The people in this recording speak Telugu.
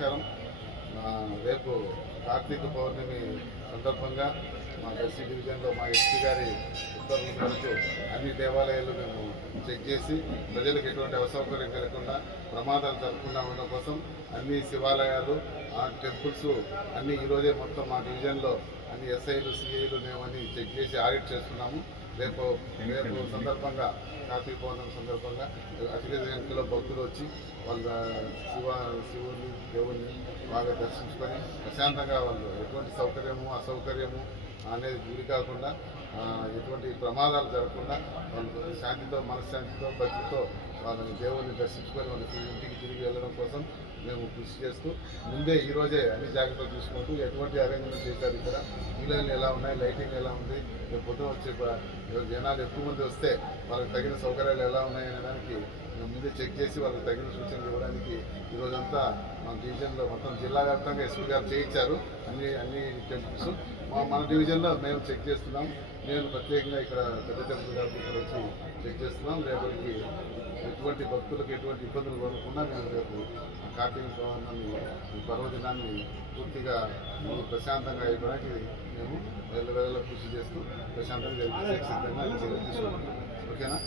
నమస్కారం. రేపు కార్తీక పౌర్ణమి సందర్భంగా మా దర్శి డివిజన్లో మా ఎస్పీ గారి ఉత్తర్వుల మేరకు అన్ని దేవాలయాలు మేము చెక్ చేసి ప్రజలకు ఎటువంటి అసౌకర్యం కలగకుండా ప్రమాదాలు జరగకుండా ఉండడం కోసం అన్ని శివాలయాలు ఆ టెంపుల్స్ అన్ని ఈరోజే మొత్తం మా డివిజన్లో అన్ని ఎస్ఐలు సిఐలు మేము అన్ని చెక్ చేసి ఆడిట్ చేస్తున్నాము. రేపు రేపు సందర్భంగా కార్తీక పౌర్ణమి సందర్భంగా అఖిలేశ సంఖ్యలో భక్తులు వచ్చి వాళ్ళ శివ శివుని దేవుని బాగా దర్శించుకొని ప్రశాంతంగా వాళ్ళు ఎటువంటి సౌకర్యము అసౌకర్యము అనేది గురి కాకుండా ఎటువంటి ప్రమాదాలు జరగకుండా వాళ్ళు శాంతితో మనశ్శాంతితో భక్తితో వాళ్ళని దేవుని దర్శించుకొని వాళ్ళకి ఇంటికి తిరిగి వెళ్ళడం కోసం మేము కృషి చేస్తూ ముందే ఈరోజే అన్ని జాగ్రత్తలు చూసుకుంటూ ఎటువంటి అరేంజ్మెంట్ చేశారు ఇక్కడ? నీళ్ళని ఎలా ఉన్నాయి? లైటింగ్ ఎలా ఉంది? రేపు పొద్దున వచ్చే జనాలు ఎక్కువ మంది వస్తే వాళ్ళకి తగిన సౌకర్యాలు ఎలా ఉన్నాయి అనే ముందే చెక్ చేసి వాళ్ళకి తగిన సూచనలు ఇవ్వడానికి ఈ రోజంతా మన డివిజన్లో మొత్తం జిల్లా వ్యాప్తంగా ఎస్పీ గారు చేయించారు. అన్ని అన్ని టెంపుల్స్. మా మన డివిజన్లో మేము చెక్ చేస్తున్నాం. నేను ప్రత్యేకంగా ఇక్కడ పెద్ద టెంపుల్ గారికి ఇక్కడ వచ్చి చెక్ చేస్తున్నాం. రేపటికి ఎటువంటి భక్తులకు ఎటువంటి ఇబ్బందులు కలగకుండా మేము రేపు కార్తీక పౌర్ణమి ఈ పర్వదినాన్ని పూర్తిగా ప్రశాంతంగా అయిపోవడానికి మేము వేల వేల కృషి చేస్తూ ప్రశాంతంగా సిద్ధంగా తీసుకుంటున్నాం. ఓకేనా?